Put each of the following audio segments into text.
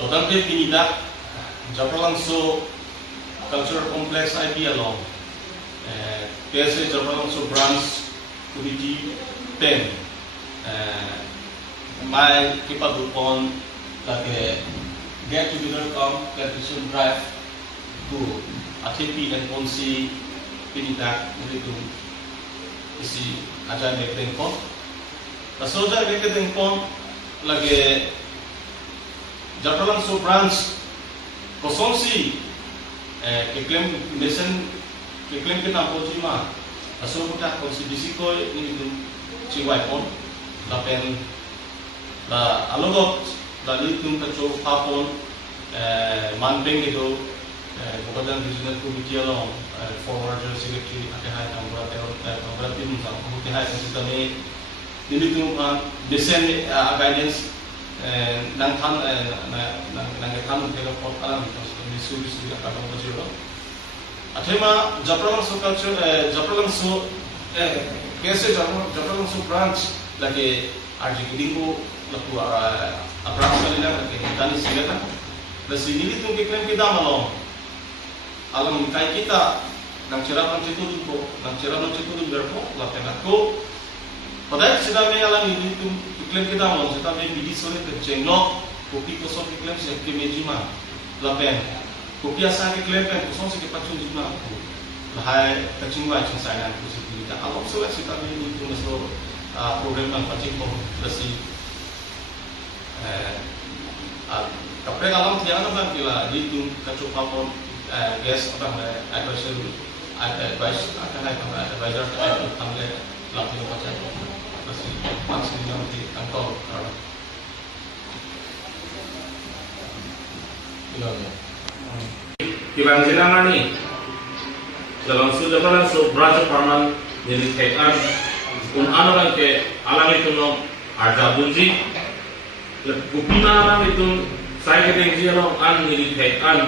Total ke pinida Japralangso Cultural Complex IP along PSA Japralangso Branch Committee 10 my kipadupon like get together come Carpation Drive to ATP and Ponsi pinida itu isi aja nekdengpon Soja nekdengpon lagi Japralangso Branch kosongsi keklaim mission keklaim kita pojima aso kita konsibisi ko ini itu ciwai pon lapen la alogot dari tum kaco papon manpeng itu bukan regional committee along forward secretary akhirnya kamera tim sama akhirnya kita ini tum desain guidance nang kan tega pot alam itu isu akan berjalan. Akhirnya Japralangso culture Japralangso KSA Japralangso branch lagi arjikidingku laku abram sekali lagi tani sigatan. Dan sini itu klaim kita malam alam kai kita nang cerah nang citu berpo lapen aku padahal sudah mengalami itu iklim kita mau kita bidi sore terjenglok kopi kosong iklim seperti mejima lapen kopi asal iklim kan kosong seperti pacun jima aku lahai kacungwa cing saya aku seperti kita alok soalnya kita itu masuk program yang pacing pun bersih kapre alam tiada kan bila itu kacupapon gas apa advice akan advisor tamle langsung baca langsung nanti kantor Kibang sinangan ni dalam Japralangso branch permanent jadi tekan ano lang ke alam itu no ada bunji kupina alam itu saya kata dia no an jadi tekan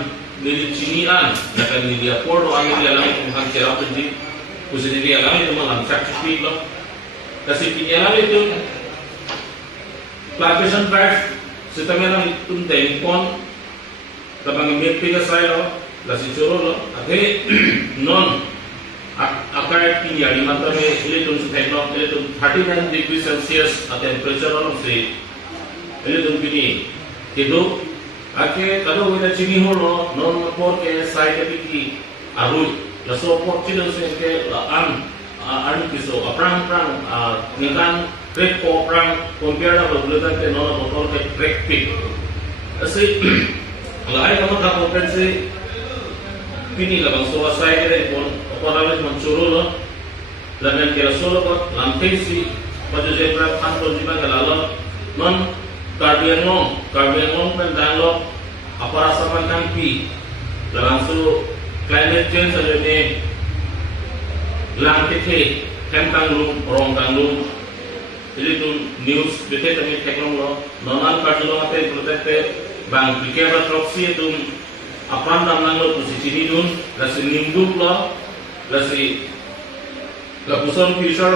jadi cinian dan dia pordo an dia alam itu bukan cerah bunji khususnya dia alam itu malam certificate lo kasi alam itu Carpation Drive setelah itu tempon tapang MP saya lo lasi coro lo ade non akar pinyari mata me electron technology electron 39 degrees Celsius at temperature lo se electron pini itu ake kalau kita cini holo non por ke sai ke piki aru la so por chilo se ke an piso aprang nikan trek ko aprang compare na bulutan ke non motor ke trek pik ase lai kamu tak kompensi pini labang so sai ke pon orang itu mencuri lo, dan kira solo kot lantai si pada jepra kan pun juga kalau non karbian ngom pendang lo apa rasa makan pi, langsung climate change saja ni lantai ke tentang orang tanggung, jadi tu news betul tapi teknologi lo, nonan karjolo mate protect bang pikir proxy itu apa namanya lo posisi ni dun, rasa nimduk lo. Lasi, la pusong pisar